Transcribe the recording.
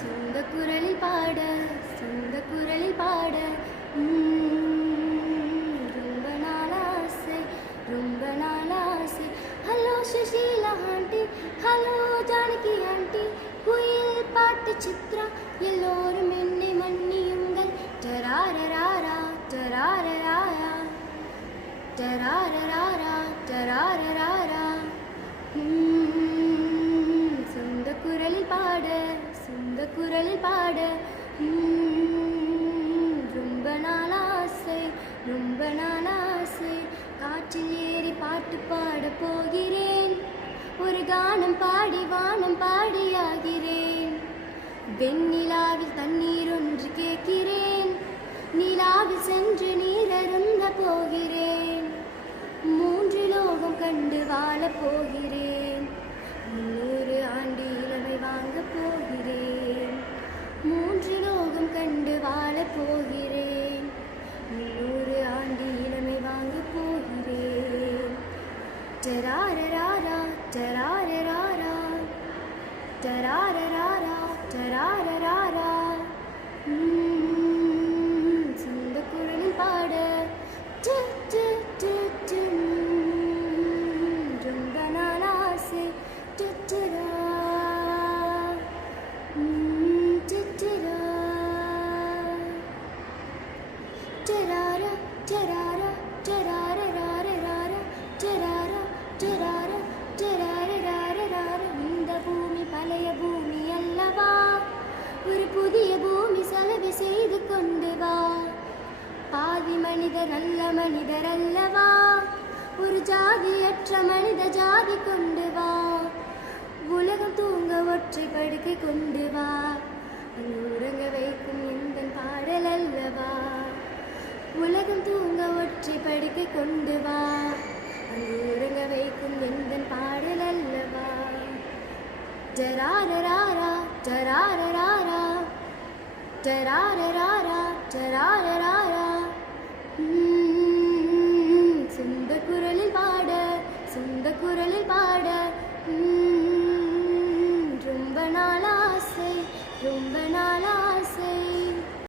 சொந்த குரலில் பாட சொந்த குரலில் பாட ரொம்ப நாள் ஆசை ரொம்ப நாள் ஆசை. Hello Susheela aunty hello Janaki aunty குயில் பாட்டு சித்ரா எல்லோரும் டராரராரா டராரராரா சொந்த குரலில் பாட சொந்த குரலில் பாட. ரொம்ப நாள் ஆசை ரொம்ப நாள் ஆசை. காற்றில் ஏறி பாட்டு பாட போகிறேன். ஒரு கானம் பாடி வானம் பாடியாகிறேன். வெண்ணிலாவில் போகிறேன். முன்னூறு ஆண்டு இளமை வாங்க போகிறேன். மூன்று லோகம் கண்டு வாழப் போகிறேன். முன்னூறு ஆண்டு இளமை வாங்க போகிறேன். டராரராரா டராரராரா. டராரராரா டராரராரா. டராரா, டராரா, டராரராரராரா, டராரா, டராரா, டராரராரராரா. இந்த பூமி பழைய பூமி அல்லவா? ஒரு புதிய பூமி செலவு செய்து கொண்டு வா. பாதி மனிதர் நல்ல மனிதர் அல்லவா? ஒரு ஜாதியற்ற மனித ஜாதி கொண்டு வா. உலகம் தூங்க ஒற்றை படுக்கை கொண்டு வா. அங்கு உறங்க வைக்கும் மாற்றி படிக்க கொண்டு வா. அங்கு உறங்க வைக்கும் எந்த பாடல் அல்லவா? ஜராரராரா ஜராரராரா. ஜராரராரா ஜராரராரா. சொந்த குரலில் பாட சொந்த குரலில் பாட. ரொம்ப நாள் ஆசை ரொம்ப நாள் ஆசை.